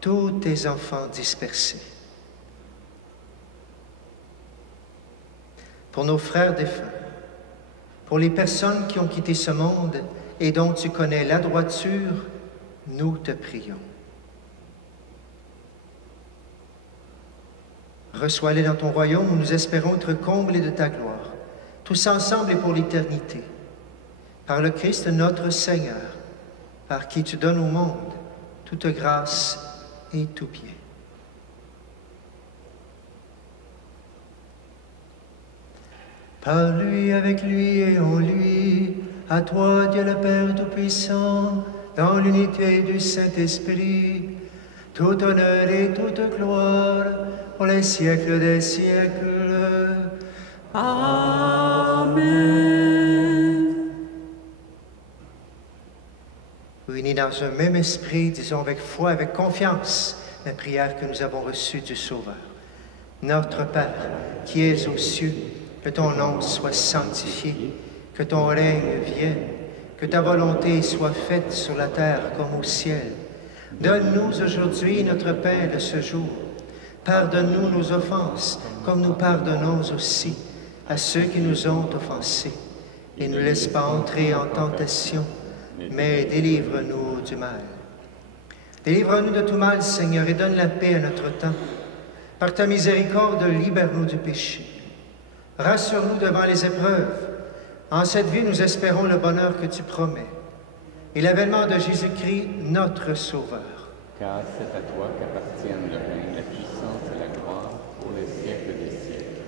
tous tes enfants dispersés. Pour nos frères défunts, pour les personnes qui ont quitté ce monde et dont tu connais la droiture, nous te prions. Reçois-les dans ton royaume où nous espérons être comblés de ta gloire, tous ensemble et pour l'éternité. Par le Christ notre Seigneur, par qui tu donnes au monde toute grâce et tout bien. Par lui, avec lui et en lui, à toi, Dieu le Père Tout-Puissant, dans l'unité du Saint-Esprit, tout honneur et toute gloire pour les siècles des siècles. Amen. Unis dans un même esprit, disons avec foi, avec confiance, la prière que nous avons reçue du Sauveur. Notre Père, qui es aux cieux, que ton nom soit sanctifié, que ton règne vienne, que ta volonté soit faite sur la terre comme au ciel. Donne-nous aujourd'hui notre pain de ce jour. Pardonne-nous nos offenses, comme nous pardonnons aussi à ceux qui nous ont offensés. Et ne laisse pas entrer en tentation, mais délivre-nous du mal. Délivre-nous de tout mal, Seigneur, et donne la paix à notre temps. Par ta miséricorde, libère-nous du péché. Rassure-nous devant les épreuves. En cette vie, nous espérons le bonheur que tu promets et l'avènement de Jésus-Christ, notre Sauveur. Car c'est à toi qu'appartiennent le règne, la puissance et la gloire pour les siècles des siècles.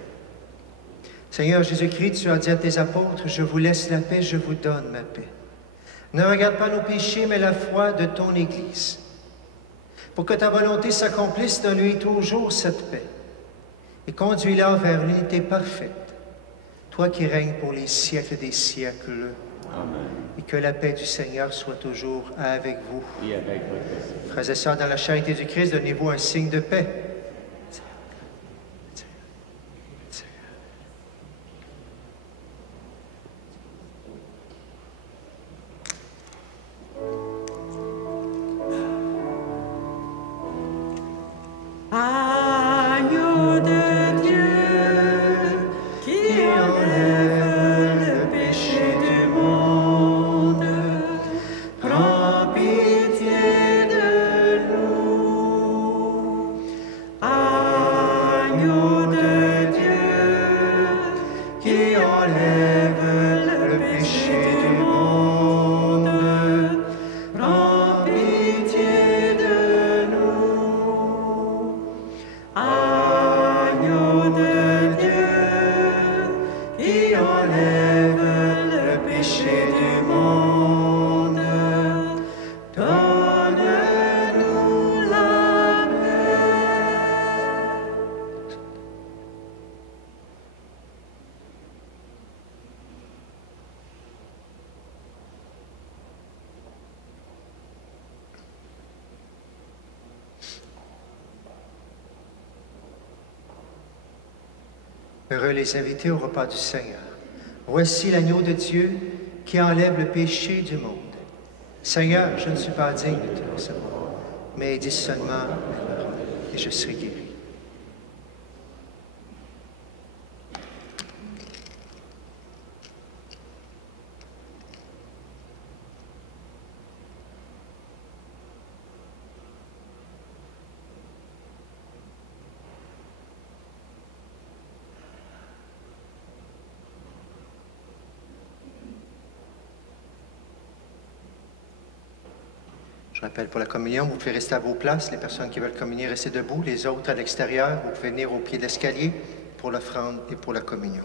Seigneur Jésus-Christ, tu as dit à tes apôtres, « Je vous laisse la paix, je vous donne ma paix. » Ne regarde pas nos péchés, mais la foi de ton Église. Pour que ta volonté s'accomplisse, donne-lui toujours cette paix et conduis-la vers l'unité parfaite, toi qui règnes pour les siècles des siècles. Amen. Et que la paix du Seigneur soit toujours avec vous. Et avec votre esprit. Frères et sœurs, dans la charité du Christ, donnez-vous un signe de paix. Agneau de Dieu, qui enlève le péché du monde, prends pitié de nous. Agneau de Dieu, qui enlève le péché du monde, prends pitié de nous. Agneau de Dieu, qui enlève le péché du monde, donne-nous la paix. Heureux les invités au repas du Seigneur. Voici l'agneau de Dieu qui enlève le péché du monde. Seigneur, je ne suis pas digne de te recevoir, mais dis seulement la parole et je serai guéri. Je rappelle pour la communion, vous pouvez rester à vos places. Les personnes qui veulent communier, restez debout. Les autres à l'extérieur, vous pouvez venir au pied de l'escalier pour l'offrande et pour la communion.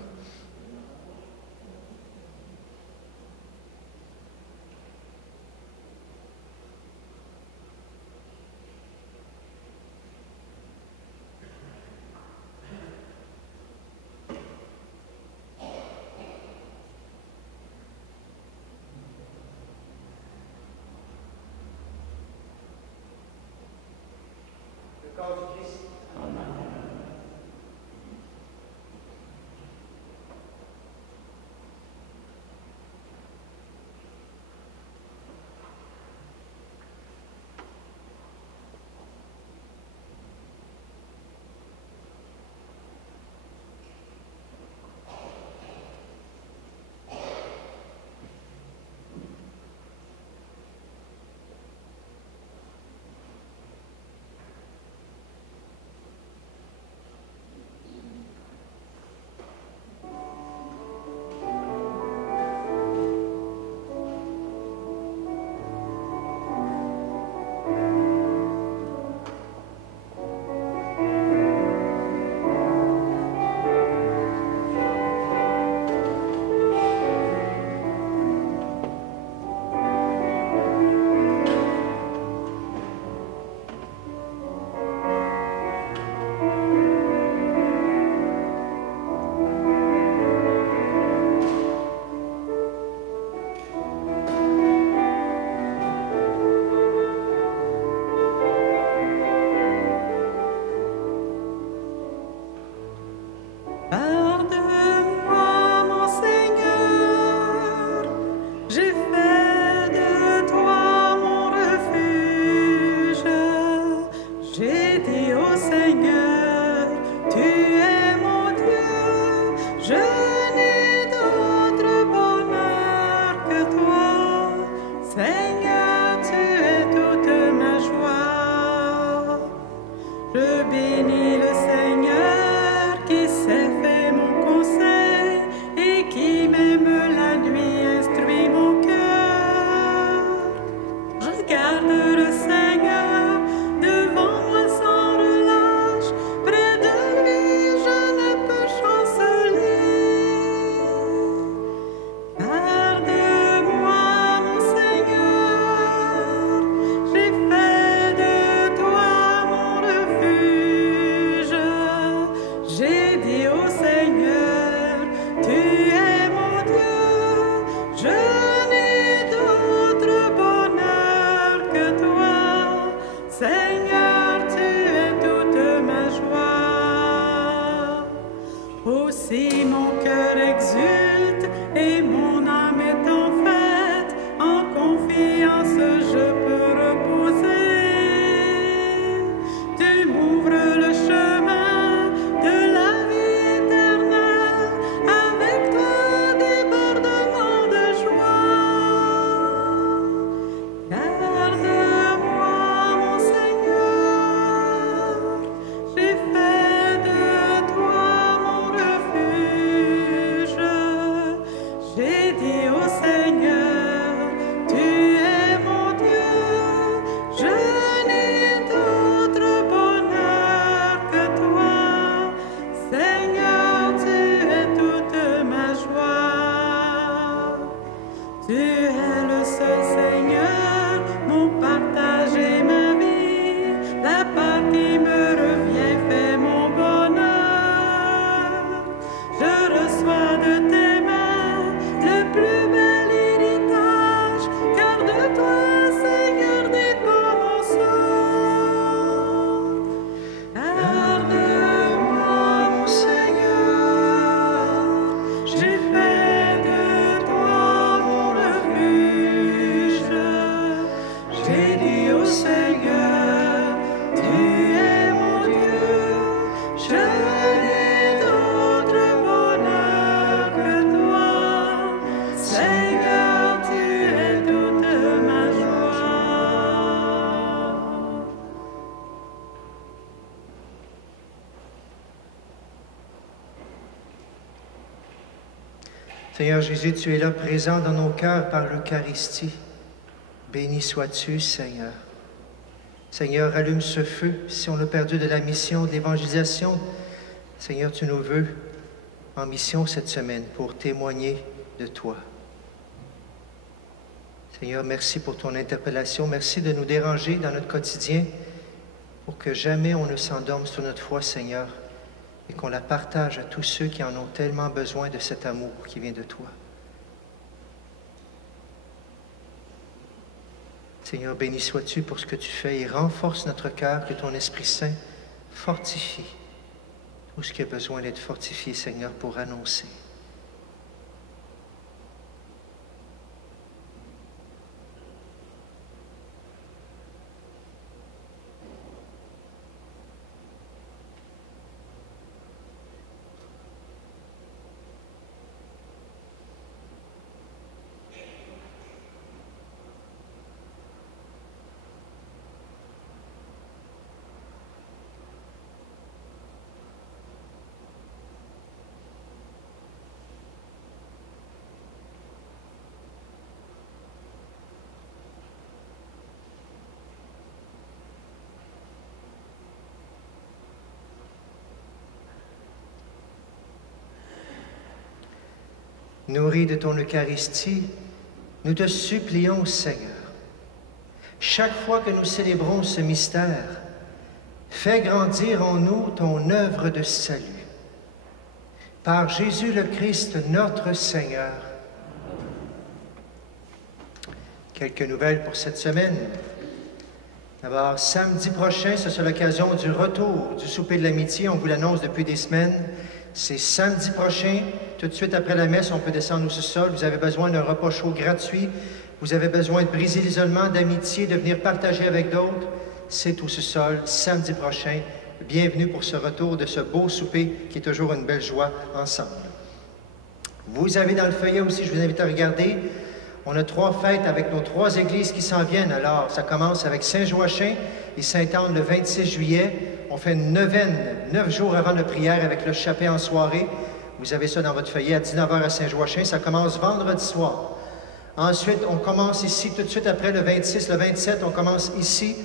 Je bénis le Seigneur qui s'est fait mon conseil et qui même la nuit instruit mon cœur. Je garde le Seigneur devant moi sans relâche, près de lui je ne peux chanceler. Garde-moi mon Seigneur, j'ai fait de toi mon refuge. J'ai dit au Seigneur, tu es mon Dieu, je n'ai d'autre bonheur que toi. Seigneur, tu es toute ma joie. Aussi mon cœur exulte et mon âme est en fête, en confiance je peux reposer. Tu m'ouvres le chemin de la vie éternelle, avec toi débordement de joie. Garde-moi mon Seigneur, j'ai fait de toi mon refuge. J'ai dit au Seigneur, tu es mon Dieu, je n'ai d'autre bonheur que toi. Seigneur, tu es toute ma joie. Tu es le seul Seigneur, mon partage et ma vie, la part qui me revient fait mon bonheur. Je reçois de tes mains le plus bel héritage, car de toi, Seigneur, dépend mon sort. Garde-moi, mon Seigneur, j'ai fait de toi mon refuge. J'ai dit au Seigneur, tu es mon Dieu, je n'ai d'autre bonheur que toi. Seigneur, tu es toute ma joie. Seigneur Jésus, tu es là présent dans nos cœurs par l'Eucharistie. Béni sois-tu, Seigneur. Seigneur, allume ce feu si on l'a perdu de la mission de l'évangélisation. Seigneur, tu nous veux en mission cette semaine pour témoigner de toi. Seigneur, merci pour ton interpellation. Merci de nous déranger dans notre quotidien pour que jamais on ne s'endorme sur notre foi, Seigneur, et qu'on la partage à tous ceux qui en ont tellement besoin de cet amour qui vient de toi. Seigneur, béni sois-tu pour ce que tu fais et renforce notre cœur, que ton Esprit Saint fortifie tout ce qui a besoin d'être fortifié, Seigneur, pour annoncer. Nourris de ton Eucharistie, nous te supplions, Seigneur, chaque fois que nous célébrons ce mystère, fais grandir en nous ton œuvre de salut. Par Jésus le Christ, notre Seigneur. Quelques nouvelles pour cette semaine. D'abord, samedi prochain, ce sera l'occasion du retour du souper de l'amitié. On vous l'annonce depuis des semaines. C'est samedi prochain, tout de suite après la messe, on peut descendre au sous-sol. Vous avez besoin d'un repas chaud gratuit. Vous avez besoin de briser l'isolement, d'amitié, de venir partager avec d'autres. C'est au sous-sol, samedi prochain. Bienvenue pour ce retour de ce beau souper qui est toujours une belle joie ensemble. Vous avez dans le feuillet aussi, je vous invite à regarder, on a 3 fêtes avec nos 3 églises qui s'en viennent. Alors, ça commence avec Saint-Joachim et Sainte-Anne le 26 juillet. on fait une neuvaine, 9 jours avant la prière avec le chapelet en soirée. Vous avez ça dans votre feuillet à 19h à Saint-Joachim. Ça commence vendredi soir. Ensuite, on commence ici, tout de suite après le 26, le 27, on commence ici.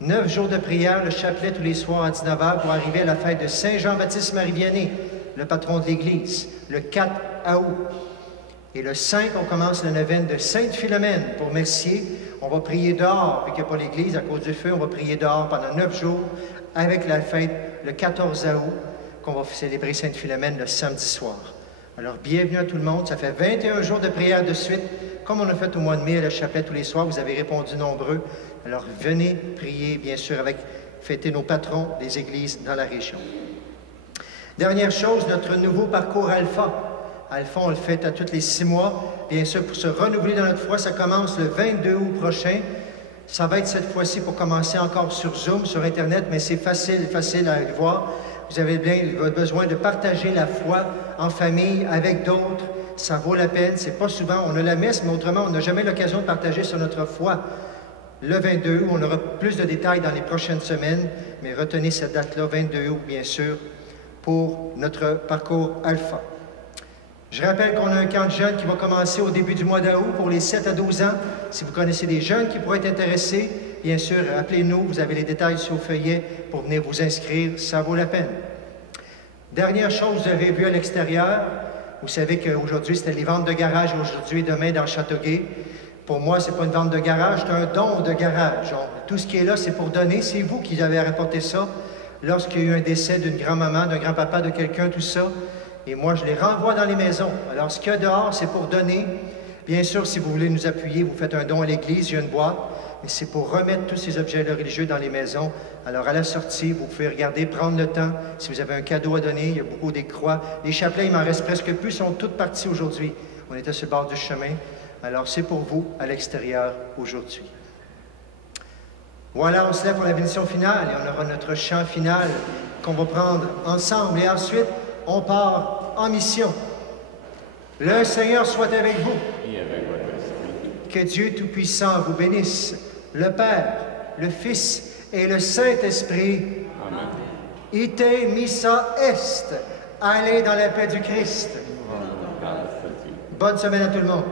9 jours de prière, le chapelet tous les soirs à 19h pour arriver à la fête de Saint-Jean-Baptiste Marie-Vianney, le patron de l'Église, le 4 août. Et le 5, on commence la neuvaine de Sainte-Philomène pour Mercier. On va prier dehors, puis qu'il n'y a pas l'Église à cause du feu, on va prier dehors pendant 9 jours avec la fête le 14 août, qu'on va célébrer Sainte-Philomène le samedi soir. Alors, bienvenue à tout le monde. Ça fait 21 jours de prière de suite, comme on a fait au mois de mai à la chapelet tous les soirs. Vous avez répondu nombreux. Alors, venez prier, bien sûr, fêter nos patrons des églises dans la région. Dernière chose, notre nouveau parcours Alpha. Alpha, on le fait à tous les 6 mois. Bien sûr, pour se renouveler dans notre foi, ça commence le 22 août prochain. Ça va être cette fois-ci pour commencer encore sur Zoom, sur Internet, mais c'est facile à le voir. Vous avez bien besoin de partager la foi en famille avec d'autres. Ça vaut la peine. C'est pas souvent, on a la messe, mais autrement, on n'a jamais l'occasion de partager sur notre foi. Le 22 août, on aura plus de détails dans les prochaines semaines, mais retenez cette date-là, 22 août, bien sûr, pour notre parcours Alpha. Je rappelle qu'on a un camp de jeunes qui va commencer au début du mois d'août pour les 7 à 12 ans. Si vous connaissez des jeunes qui pourraient être intéressés, bien sûr, appelez-nous. Vous avez les détails sur le feuillet pour venir vous inscrire. Ça vaut la peine. Dernière chose, vous avez vu à l'extérieur. Vous savez qu'aujourd'hui, c'était les ventes de garage, aujourd'hui et demain dans Châteauguay. Pour moi, ce n'est pas une vente de garage, c'est un don de garage. Tout ce qui est là, c'est pour donner. C'est vous qui avez rapporté ça lorsqu'il y a eu un décès d'une grand-maman, d'un grand-papa, de quelqu'un, tout ça. Et moi, je les renvoie dans les maisons. Alors, ce qu'il y a dehors, c'est pour donner. Bien sûr, si vous voulez nous appuyer, vous faites un don à l'Église, il y a une boîte. Mais c'est pour remettre tous ces objets religieux dans les maisons. Alors, à la sortie, vous pouvez regarder, prendre le temps. Si vous avez un cadeau à donner, il y a beaucoup des croix. Les chapelets, il m'en reste presque plus, sont toutes parties aujourd'hui. On était sur le bord du chemin. Alors, c'est pour vous, à l'extérieur, aujourd'hui. Voilà, on se lève pour la bénédiction finale et on aura notre chant final qu'on va prendre ensemble. Et ensuite, on part en mission. Le Seigneur soit avec vous. Et avec votre esprit. Que Dieu Tout-Puissant vous bénisse, le Père, le Fils et le Saint-Esprit. Amen. Ite missa est. Allez dans la paix du Christ. Grâce à Dieu. Bonne semaine à tout le monde.